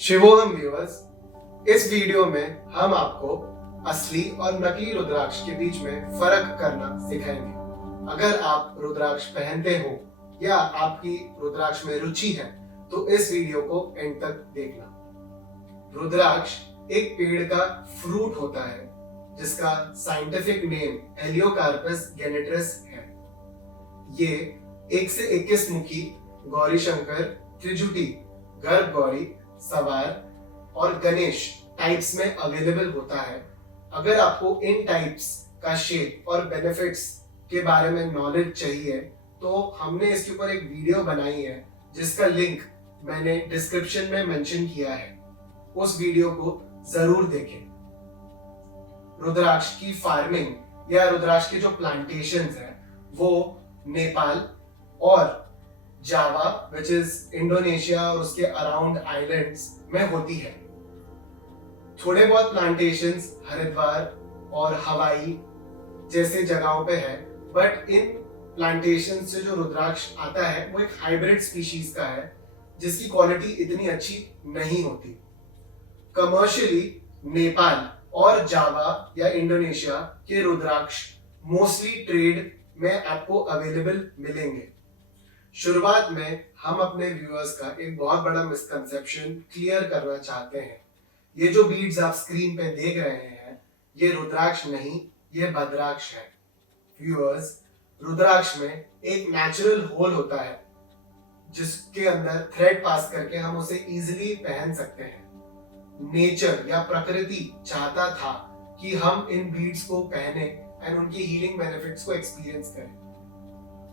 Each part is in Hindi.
शिवोहम व्यूअर्स, इस वीडियो में हम आपको असली और नकली रुद्राक्ष के बीच में फर्क करना सिखाएंगे। अगर आप रुद्राक्ष पहनते हो या आपकी रुद्राक्ष में रुचि है तो इस वीडियो को एंड तक देखना। रुद्राक्ष एक पेड़ का फ्रूट होता है जिसका साइंटिफिक नेम हेलियोकार्पस जेनेट्रिस है। ये 1 से 21 मुखी गौरी शंकर, त्रिजुटी, गर्भ गौरी, सवार और गणेश टाइप्स में अवेलेबल होता है। अगर आपको इन टाइप्स का शेप और बेनिफिट्स के बारे में नॉलेज चाहिए तो हमने इसके ऊपर एक वीडियो बनाई है जिसका लिंक मैंने डिस्क्रिप्शन में मेंशन किया है। उस वीडियो को जरूर देखें। रुद्राक्ष की फार्मिंग या रुद्राक्ष के जो प्लांटेशंस हैं वो नेपाल और जावा विच इज इंडोनेशिया और उसके अराउंड आइलैंड्स में होती है। थोड़े बहुत प्लांटेशंस हरिद्वार और हवाई जैसे जगहों पे है, बट इन प्लांटेशन से जो रुद्राक्ष आता है वो एक हाइब्रिड स्पीशीज का है जिसकी क्वालिटी इतनी अच्छी नहीं होती। कमर्शियली नेपाल और जावा या इंडोनेशिया के रुद्राक्ष मोस्टली ट्रेड में आपको अवेलेबल मिलेंगे। शुरुआत में हम अपने व्यूअर्स का एक बहुत बड़ा मिसकंसेप्शन क्लियर करना चाहते हैं। ये जो बीड्स आप स्क्रीन पे देख रहे हैं ये रुद्राक्ष नहीं, ये भद्राक्ष है। व्यूअर्स, रुद्राक्ष में एक नेचुरल होल होता है जिसके अंदर थ्रेड पास करके हम उसे इजीली पहन सकते हैं। नेचर या प्रकृति चाहता था कि हम इन बीड्स को पहने एंड उनकी हीलिंग बेनिफिट्स को एक्सपीरियंस करें।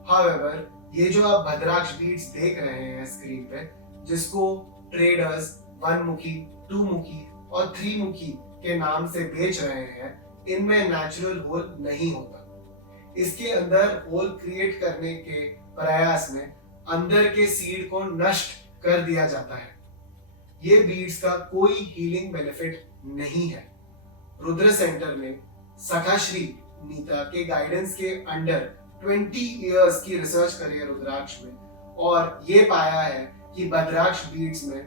हाउएवर, ये जो आप भद्राक्ष बीड्स देख रहे हैं स्क्रीन पे, जिसको ट्रेडर्स 1 मुखी, 2 मुखी और 3 मुखी के नाम से बेच रहे हैं, इनमें नेचुरल होल नहीं होता। इसके अंदर होल क्रिएट करने के प्रयास में अंदर के सीड को नष्ट कर दिया जाता है। ये बीड्स का कोई हीलिंग बेनिफिट नहीं है। रुद्र सेंटर में सखाश्री नीता के गाइडेंस के अंडर 20 इयर्स की रिसर्च करी है रुद्राक्ष में और ये पाया है कि भद्राक्ष बीड्स में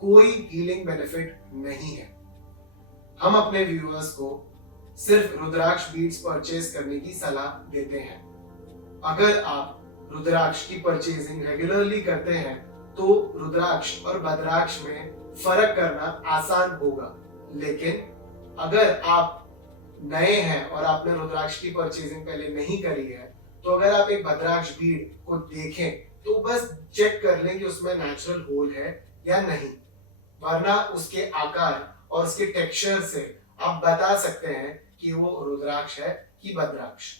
कोई हीलिंग बेनिफिट नहीं है। हम अपने व्यूअर्स को सिर्फ रुद्राक्ष बीड्स परचेज करने की सलाह देते हैं। अगर आप रुद्राक्ष की परचेजिंग रेगुलरली करते हैं तो रुद्राक्ष और भद्राक्ष में फर्क करना आसान होगा। लेकिन अगर आप नए हैं और आपने रुद्राक्ष की परचेजिंग पहले नहीं करी है तो अगर आप एक भद्राक्ष बीड को देखें तो बस चेक कर लें कि उसमें नेचुरल होल है या नहीं, वरना उसके आकार और उसके टेक्सचर से आप बता सकते हैं कि वो रुद्राक्ष है कि भद्राक्ष।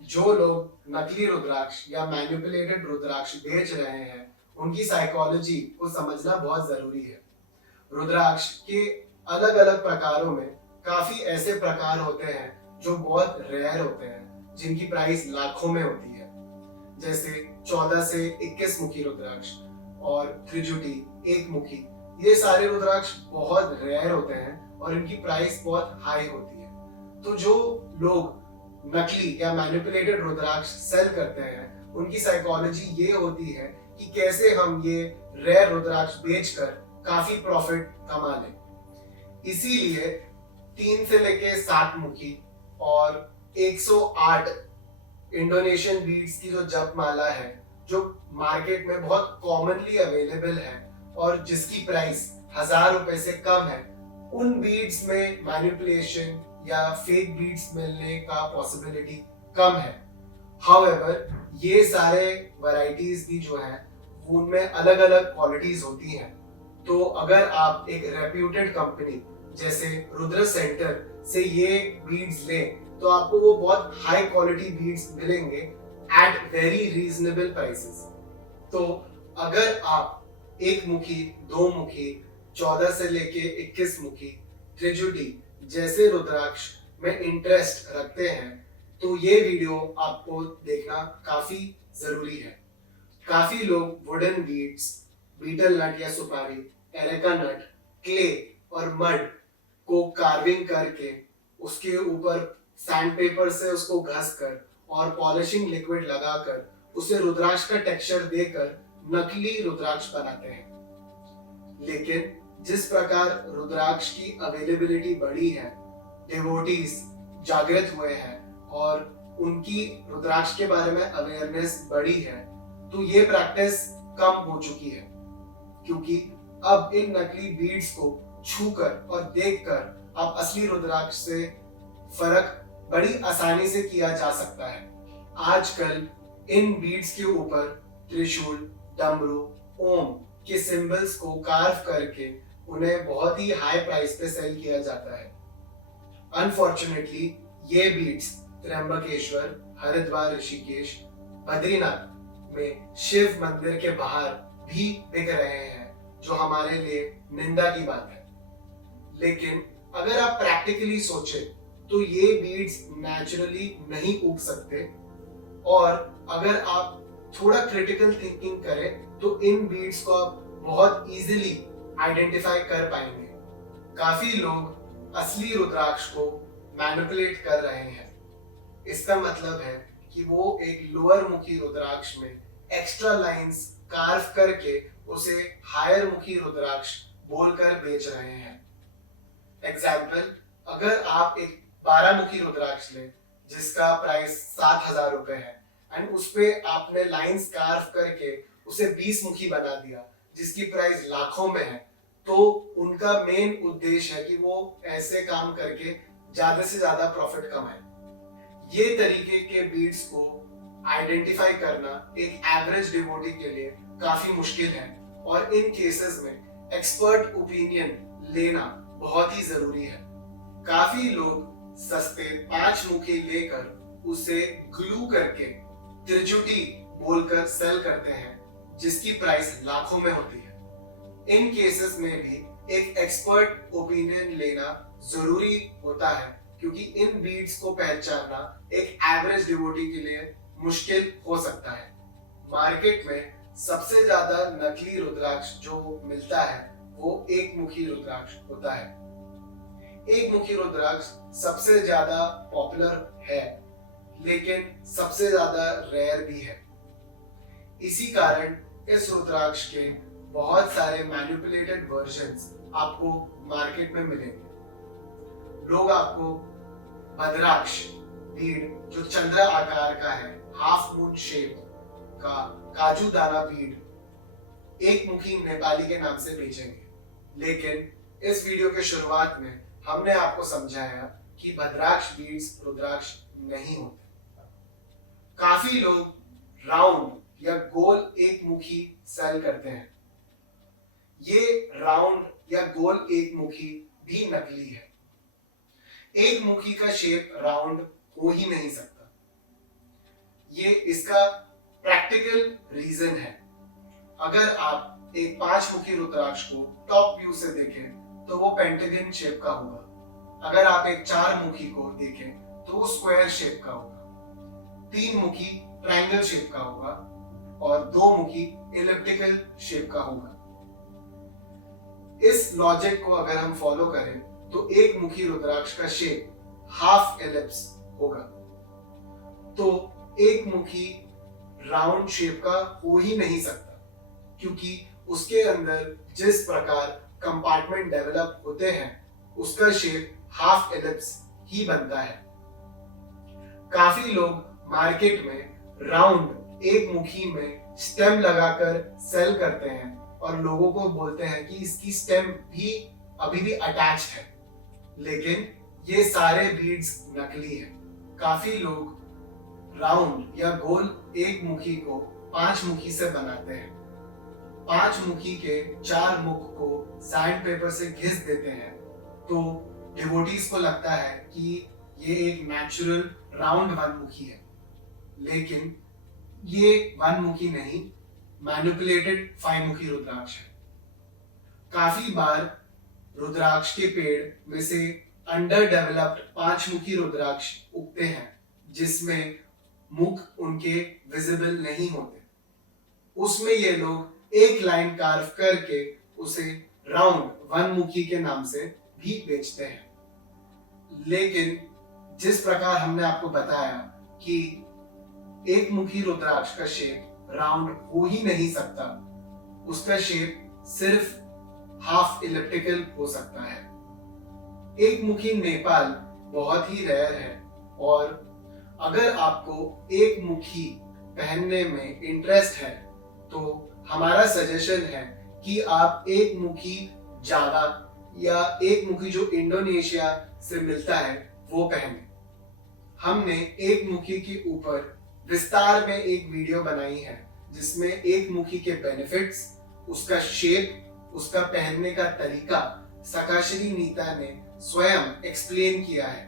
जो लोग नकली रुद्राक्ष या मैनिपुलेटेड रुद्राक्ष बेच रहे हैं उनकी साइकोलॉजी को समझना बहुत जरूरी है। रुद्राक्ष के अलग अलग प्रकारों में काफी ऐसे प्रकार होते हैं जो बहुत रेयर होते हैं, जिनकी प्राइस लाखों में होती है, जैसे 14 से 21 मुखी रुद्राक्ष और त्रिजुटी 1 मुखी। ये सारे रुद्राक्ष बहुत रेयर होते हैं और इनकी प्राइस बहुत हाई होती है। तो जो लोग नकली या मैनिपुलेटेड रुद्राक्ष सेल करते हैं उनकी साइकोलॉजी ये होती है कि कैसे हम ये रेयर रुद्राक्ष बेचकर काफी प्रॉफिट कमा लें। इसीलिए 3 से लेके 7 मुखी और 108 इंडोनेशियन बीड्स की जो जप माला है जो मार्केट में बहुत कॉमनली अवेलेबल है और जिसकी प्राइस 1000 रुपए से कम है, उन बीड्स में मैनिपुलेशन या फेक बीड्स मिलने का पॉसिबिलिटी कम है। हाउएवर, ये सारे वैरायटीज भी जो हैं उनमें अलग अलग क्वालिटीज होती हैं। तो अगर आप एक रेप्यूटेड कंपनी जैसे रुद्र सेंटर से ये बीड्स लें तो आपको वो बहुत हाई क्वालिटी बीड्स मिलेंगे एट वेरी रीजनेबल प्राइसेस। तो अगर आप 1 मुखी, 2 मुखी, 14 से लेके 21 मुखी, त्रिजुटी जैसे रुद्राक्ष में इंटरेस्ट रखते हैं तो ये वीडियो आपको देखना काफी जरूरी है। काफी लोग वुडन बीड्स, बीटल नट या सुपारी, एरेका नट, क्ले और मड को कार्विंग करके उसके ऊपर सैंड पेपर से उसको घसकर और पॉलिशिंग लिक्विड लगाकर उसे रुद्राक्ष का टेक्सचर देकर नकली रुद्राक्ष बनाते हैं। लेकिन जिस प्रकार रुद्राक्ष की अवेलेबिलिटी बढ़ी है, डिवोटीज जागृत हुए हैं और उनकी रुद्राक्ष के बारे में अवेयरनेस बढ़ी है, तो ये प्रैक्टिस कम हो चुकी है, क्योंकि अब इन नकली बीड्स को छूकर और देखकर आप असली रुद्राक्ष से फर्क बड़ी आसानी से किया जा सकता है। आजकल इन बीड्स के ऊपर त्रिशूल, डमरू, ओम के सिंबल्स को कार्व करके उन्हें बहुत ही हाई प्राइस पे सेल किया जाता है। अनफॉर्चुनेटली ये बीड्स त्र्यंबकेश्वर, हरिद्वार, ऋषिकेश, बद्रीनाथ में शिव मंदिर के बाहर भी बिक रहे हैं, जो हमारे लिए निंदा की बात है। लेकिन अगर आप प्रैक्टिकली सोचे तो ये बीड्स नेचुरली नहीं उग सकते, और अगर आप थोड़ा क्रिटिकल थिंकिंग करें तो इन बीड्स को आप बहुत इजीली आइडेंटिफाई कर पाएंगे। काफी लोग असली रुद्राक्ष को मैनिपुलेट कर रहे हैं। इसका मतलब है कि वो एक लोअर मुखी रुद्राक्ष में एक्स्ट्रा लाइंस कार्व करके उसे हायर मुखी रुद्राक्ष बोलकर बेच रहे हैं। एग्जाम्पल, अगर आप एक 12 मुखी रुद्राक्ष लें जिसका प्राइस 7,000 रुपए है, एंड उस पे आपने लाइंस कार्व करके उसे 20 मुखी बना दिया जिसकी प्राइस लाखों में है, तो उनका मेन उद्देश्य है कि वो ऐसे काम करके ज्यादा से ज्यादा प्रॉफिट कमाए। ये तरीके के बीड्स को आइडेंटिफाई करना एक एवरेज डिवोटी के लिए काफी मुश्किल है, और इन केसेस में एक्सपर्ट ओपिनियन लेना बहुत ही जरूरी है। काफी लोग सस्ते 5 मुखी लेकर उसे ग्लू करके त्रिजुटी बोलकर सेल करते हैं, जिसकी प्राइस लाखों में होती है। इन केसेस में भी एक एक्सपर्ट ओपिनियन लेना जरूरी होता है, क्योंकि इन बीड्स को पहचानना एक एवरेज डिवोटी के लिए मुश्किल हो सकता है। मार्केट में सबसे ज्यादा नकली रुद्राक्ष जो मिलता है वो एक मुखी रुद्राक्ष होता है। एक मुखी रुद्राक्ष सबसे ज्यादा पॉपुलर है, लेकिन सबसे ज्यादा रेयर भी है। इसी कारण इस रुद्राक्ष के बहुत सारे मैनिपुलेटेड वर्जन्स आपको मार्केट में मिलेंगे। लोग आपको भद्राक्ष बीड जो चंद्र आकार का है, हाफ मून शेप का काजू दाना बीड एक मुखी नेपाली के नाम से बेचेंगे। लेकिन इस वीडियो के शुरुआत में हमने आपको समझाया कि भद्राक्ष बीड्स रुद्राक्ष नहीं होते। काफी लोग राउंड या गोल एक मुखी सेल करते हैं। ये राउंड या गोल एक मुखी भी नकली है। एक मुखी का शेप राउंड हो ही नहीं सकता। ये इसका प्रैक्टिकल रीजन है। अगर आप एक 5 मुखी रुद्राक्ष को टॉप व्यू से देखें तो वो पेंटागन शेप का होगा। अगर आप एक 4 मुखी को देखें तो वो स्क्वायर शेप का होगा। 3 मुखी ट्रायंगल शेप का होगा और 2 मुखी एलिप्टिकल शेप का होगा। इस लॉजिक को अगर हम फॉलो करें तो एक मुखी रुद्राक्ष का शेप हाफ एलिप्स होगा। तो एक मुखी राउंड शेप का हो ही नहीं सकता, क्योंकि उसके अंदर जिस प्रकार कंपार्टमेंट डेवलप होते हैं उसका शेप हाफ एलिप्स ही बनता है। काफी लोग मार्केट में राउंड एक मुखी में स्टेम लगाकर सेल करते हैं और लोगों को बोलते हैं कि इसकी स्टेम भी अभी भी अटैच्ड है, लेकिन ये सारे बीड्स नकली हैं। काफी लोग राउंड या गोल एक मुखी को 5 मुखी से बनाते हैं। 5 मुखी के 4 मुख को सैंड पेपर से घिस देते हैं, तो डिवोटीज को लगता है कि ये एक नेचुरल राउंड 1 मुखी है, लेकिन ये 1 मुखी नहीं, मैनिपुलेटेड 5 मुखी रुद्राक्ष है। काफी बार रुद्राक्ष के पेड़ में से अंडर डेवलप्ड 5 मुखी रुद्राक्ष उगते हैं, जिसमें मुख उनके विजिबल नहीं होते। उसमें ये लोग एक लाइन कार्व करके उसे राउंड 1 मुखी के नाम से भी बेचते हैं। लेकिन जिस प्रकार हमने आपको बताया कि एक मुखी रुद्राक्ष का शेप राउंड हो ही नहीं सकता, उसका शेप सिर्फ हाफ इलिप्टिकल हो सकता है। एक मुखी नेपाल बहुत ही रेयर है और अगर आपको एक मुखी पहनने में इंटरेस्ट है तो हमारा सजेशन है कि आप एक मुखी जावा या एक मुखी जो इंडोनेशिया से मिलता है वो पहने। हमने एक मुखी के ऊपर विस्तार में एक वीडियो बनाई है जिसमें एक मुखी के बेनिफिट्स, उसका शेप, उसका पहनने का तरीका सकाश्री नीता ने स्वयं एक्सप्लेन किया है।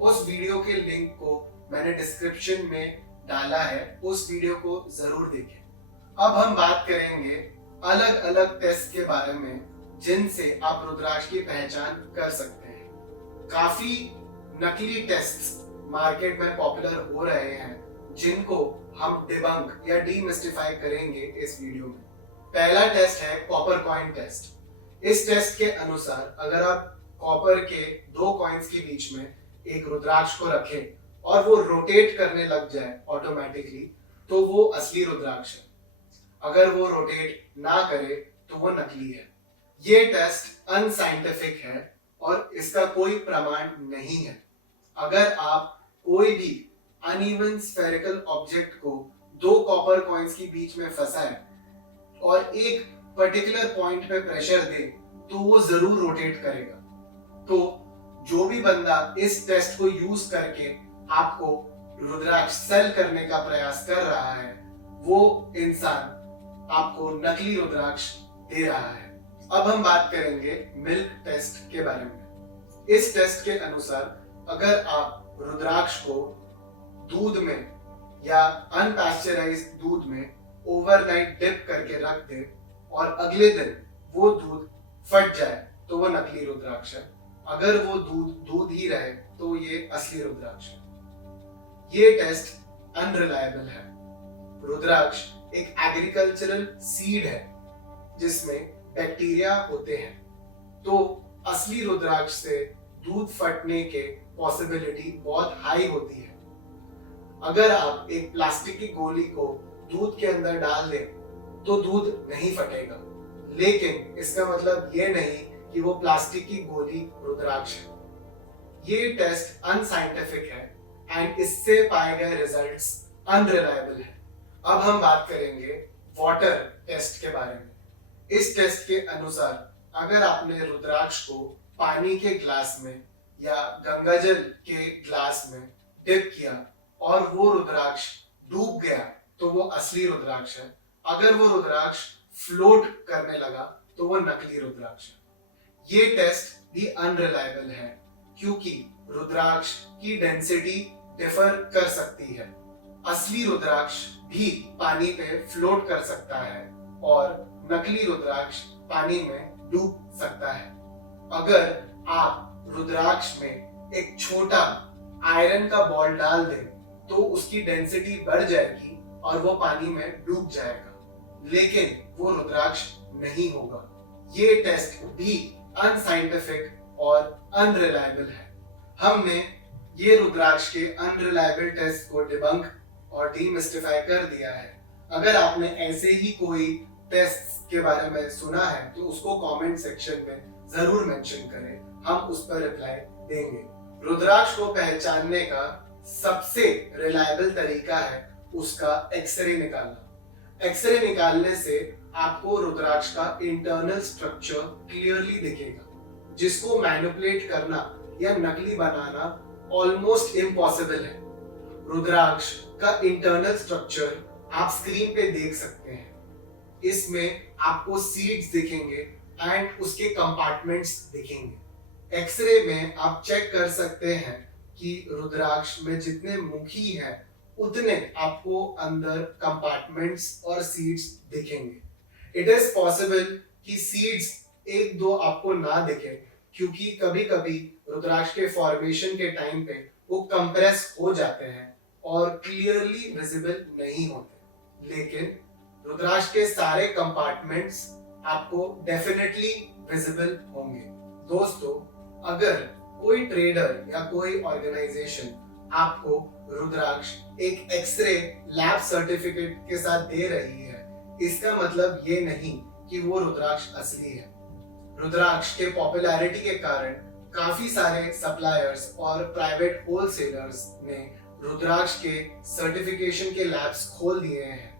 उस वीडियो के लिंक को मैंने डिस्क्रिप्शन में डाला है, उस वीडियो को जरूर देखें। अब हम बात करेंगे अलग अलग टेस्ट के बारे में जिनसे आप रुद्राक्ष की पहचान कर सकते हैं। काफी नकली टेस्ट्स मार्केट में पॉपुलर हो रहे हैं जिनको हम डिबंक या डीमिस्टिफाई करेंगे इस वीडियो में। पहला टेस्ट है कॉपर कॉइन टेस्ट। इस टेस्ट के अनुसार अगर आप कॉपर के दो कॉइन्स के बीच में एक रुद्राक्ष को रखें और वो रोटेट करने लग जाए ऑटोमेटिकली तो वो असली रुद्राक्ष है। अगर वो रोटेट ना करे तो वो नकली है। ये टेस्ट अनसाइंटिफिक है और इसका कोई प्रमाण नहीं है। अगर आप कोई भी अनइवन स्फेरिकल ऑब्जेक्ट को दो कॉपर कॉइन्स के बीच में फंसाए और एक पर्टिकुलर पॉइंट पे प्रेशर दे तो वो जरूर रोटेट करेगा। तो जो भी बंदा इस टेस्ट को यूज करके आपको रुद्राक्ष सेल करने का प्रयास कर रहा है वो इंसान आपको नकली रुद्राक्ष दे रहा है। अब हम बात करेंगे मिल्क टेस्ट के बारे में। इस टेस्ट के अनुसार अगर आप रुद्राक्ष को दूध में या अनपैस्चराइज्ड दूध में ओवरनाइट डिप करके रख दे और अगले दिन वो दूध फट जाए तो वो नकली रुद्राक्ष है। अगर वो दूध ही रहे तो ये असली रुद्राक्ष है। ये टेस्ट अनरिलायबल है। रुद्राक्ष एक एग्रीकल्चरल सीड है जिसमें बैक्टीरिया होते हैं, तो असली रुद्राक्ष से दूध फटने के पॉसिबिलिटी बहुत हाई होती है। अगर आप एक प्लास्टिक की गोली को दूध के अंदर डाल दें तो दूध नहीं फटेगा, लेकिन इसका मतलब ये नहीं कि वो प्लास्टिक की गोली रुद्राक्ष है। ये टेस्ट अनसाइंटिफिक है एंड इससे पाए गए रिजल्ट्स अनरिलायबल है। अब हम बात करेंगे वाटर टेस्ट के बारे में। इस टेस्ट के अनुसार अगर आपने रुद्राक्ष को पानी के ग्लास में या गंगाजल के ग्लास में डिप किया और वो रुद्राक्ष डूब गया तो वो असली रुद्राक्ष है। अगर वो रुद्राक्ष फ्लोट करने लगा तो वो नकली रुद्राक्ष है। ये टेस्ट भी अनरिलायबल है क्योंकि रुद्राक्ष की डेंसिटी डिफर कर सकती है। असली रुद्राक्ष भी पानी पे फ्लोट कर सकता है और नकली रुद्राक्ष पानी में डूब सकता है। अगर आप रुद्राक्ष में एक छोटा आयरन का बॉल डाल दें तो उसकी डेंसिटी बढ़ जाएगी और वो पानी में डूब जाएगा, लेकिन वो रुद्राक्ष नहीं होगा। ये टेस्ट भी अनसाइंटिफिक और अनरिलायबल है। हमने ये रुद्राक्ष के अनरिलायबल टेस्ट को डिबंक और डीमिस्टिफाई कर दिया है। अगर आपने ऐसे ही कोई टेस्ट के बारे में सुना है तो उसको कमेंट सेक्शन में जरूर मेंशन करें, हम उस पर रिप्लाई देंगे। रुद्राक्ष को पहचानने का सबसे रिलायबल तरीका है उसका एक्सरे निकालना। एक्सरे निकालने से आपको रुद्राक्ष का इंटरनल स्ट्रक्चर क्लियरली दिखेगा, जिसको मैनिपुलेट करना या नकली बनाना ऑलमोस्ट इम्पॉसिबल है। रुद्राक्ष का इंटरनल स्ट्रक्चर आप स्क्रीन पे देख सकते हैं। इसमें आपको सीड्स दिखेंगे एंड उसके कंपार्टमेंट्स दिखेंगे। एक्सरे में आप चेक कर सकते हैं कि रुद्राक्ष में जितने मुखी हैं उतने आपको अंदर कंपार्टमेंट्स और सीड्स दिखेंगे। इट इज पॉसिबल कि सीड्स एक दो आपको ना दिखे क्योंकि कभी कभी रुद्राक्ष के फॉर्मेशन के टाइम पे वो कंप्रेस हो जाते हैं और क्लियरली विजिबल नहीं होते, लेकिन रुद्राक्ष के सारे कंपार्टमेंट्स आपको डेफिनेटली विजिबल होंगे। दोस्तों, अगर कोई ट्रेडर या कोई ऑर्गेनाइजेशन आपको रुद्राक्ष एक एक्सरे लैब सर्टिफिकेट के साथ दे रही है, इसका मतलब ये नहीं कि वो रुद्राक्ष असली है। रुद्राक्ष के पॉपुलैरिटी के कारण काफी सारे सप्लायर्स और प्राइवेट होलसेलर्स ने रुद्राक्ष के सर्टिफिकेशन के लैब्स खोल दिए हैं।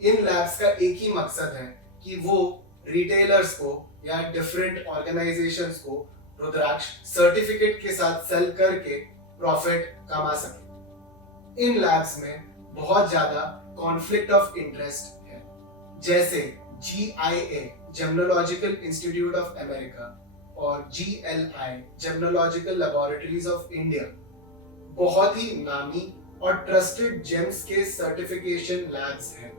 इन लैब्स का एक ही मकसद है कि वो रिटेलर्स को या डिफरेंट ऑर्गेनाइजेशंस को रुद्राक्ष सर्टिफिकेट के साथ सेल करके प्रॉफिट कमा सके। इन लैब्स में बहुत ज्यादा कॉन्फ्लिक्ट ऑफ इंटरेस्ट है, जैसे GIA जेमनोलॉजिकल इंस्टीट्यूट ऑफ अमेरिका और GLI जेमनोलॉजिकल लैबोरेटरीज ऑफ इंडिया बहुत ही नामी और ट्रस्टेड जेम्स के सर्टिफिकेशन लैब्स हैं।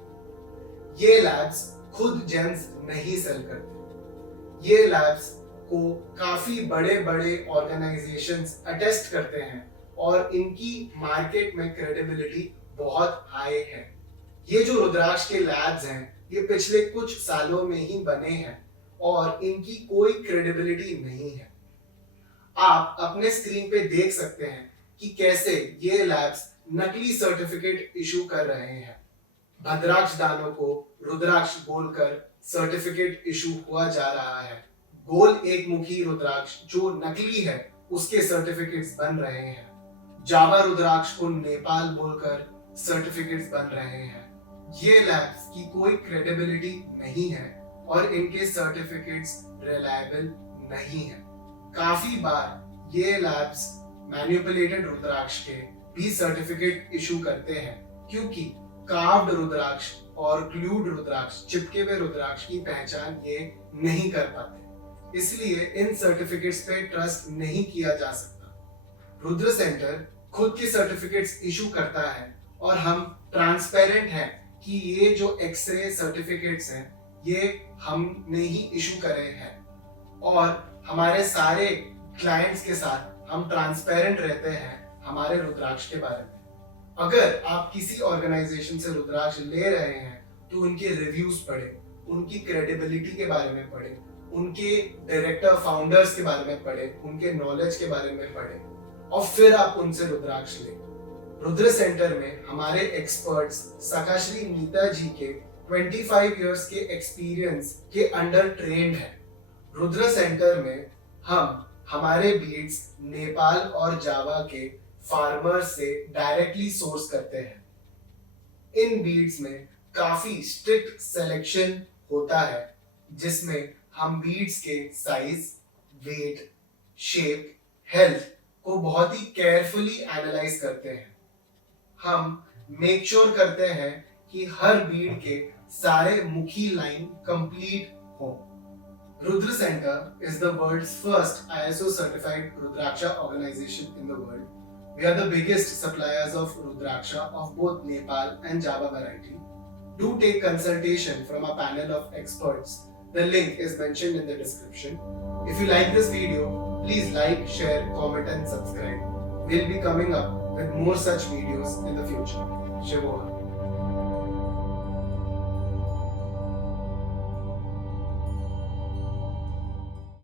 ये लैब्स खुद जेम्स नहीं सेल करते। ये लैब्स को काफी बड़े बड़े ऑर्गेनाइजेशंस अटेस्ट करते हैं और इनकी मार्केट में क्रेडिबिलिटी बहुत हाई है। ये जो रुद्राक्ष के लैब्स हैं ये पिछले कुछ सालों में ही बने हैं और इनकी कोई क्रेडिबिलिटी नहीं है। आप अपने स्क्रीन पे देख सकते हैं कि कैसे ये लैब्स नकली सर्टिफिकेट इशू कर रहे हैं। भद्राक्ष दानों को रुद्राक्ष बोलकर सर्टिफिकेट इशू हुआ जा रहा है। गोल एक मुखी रुद्राक्ष जो नकली है उसके सर्टिफिकेट्स बन रहे हैं। जावा रुद्राक्ष को नेपाल बोलकर सर्टिफिकेट्स बन रहे हैं। ये लैब्स की कोई क्रेडिबिलिटी नहीं है और इनके सर्टिफिकेट्स रिलायबल नहीं है। काफी बार ये लैब्स मैनिपुलेटेड रुद्राक्ष के भी सर्टिफिकेट इशू करते हैं, क्योंकि कार्व्ड रुद्राक्ष और ग्लूड रुद्राक्ष, चिपके हुए रुद्राक्ष की पहचान ये नहीं कर पाते। इसलिए इन सर्टिफिकेट्स पे ट्रस्ट नहीं किया जा सकता। रुद्र सेंटर खुद के सर्टिफिकेट्स इशू करता है और हम ट्रांसपेरेंट हैं कि ये जो एक्सरे सर्टिफिकेट्स हैं ये हमने ही इशू करे हैं और हमारे सारे क्लाइंट्स के साथ हम ट्रांसपेरेंट रहते हैं हमारे रुद्राक्ष के बारे में। अगर आप किसी ऑर्गेनाइजेशन से रुद्राक्ष ले रहे हैं तो उनके रिव्यूज पढ़े, उनकी क्रेडिबिलिटी के बारे में पढ़े, उनके डायरेक्टर फाउंडर्स के बारे में पढ़े, उनके नॉलेज के बारे में पढ़े और फिर आप उनसे रुद्राक्ष लें। रुद्र सेंटर में हमारे एक्सपर्ट्स सकाश्री नीता जी के 25 इयर्स के एक्सपीरियंस के अंडर ट्रेंड है। रुद्र सेंटर में हम हमारे बीड्स नेपाल और जावा के फार्मर्स से डायरेक्टली सोर्स करते हैं। इन बीड्स में काफी स्ट्रिक्ट सिलेक्शन होता है, जिसमें हम बीड्स के साइज, वेट, शेप, हेल्थ को बहुत ही केयरफुली एनालाइज करते हैं। हम मेक श्योर करते हैं कि हर बीड के सारे मुखी लाइन कंप्लीट हो। Rudra centre is the world's first ISO certified Rudraksha organization in the world. We are the biggest suppliers of Rudraksha of both Nepal and Java variety. Do take consultation from a panel of experts. The link is mentioned in the description. If you like this video, please like, share, comment and subscribe. We'll be coming up with more such videos in the future. Shivoham.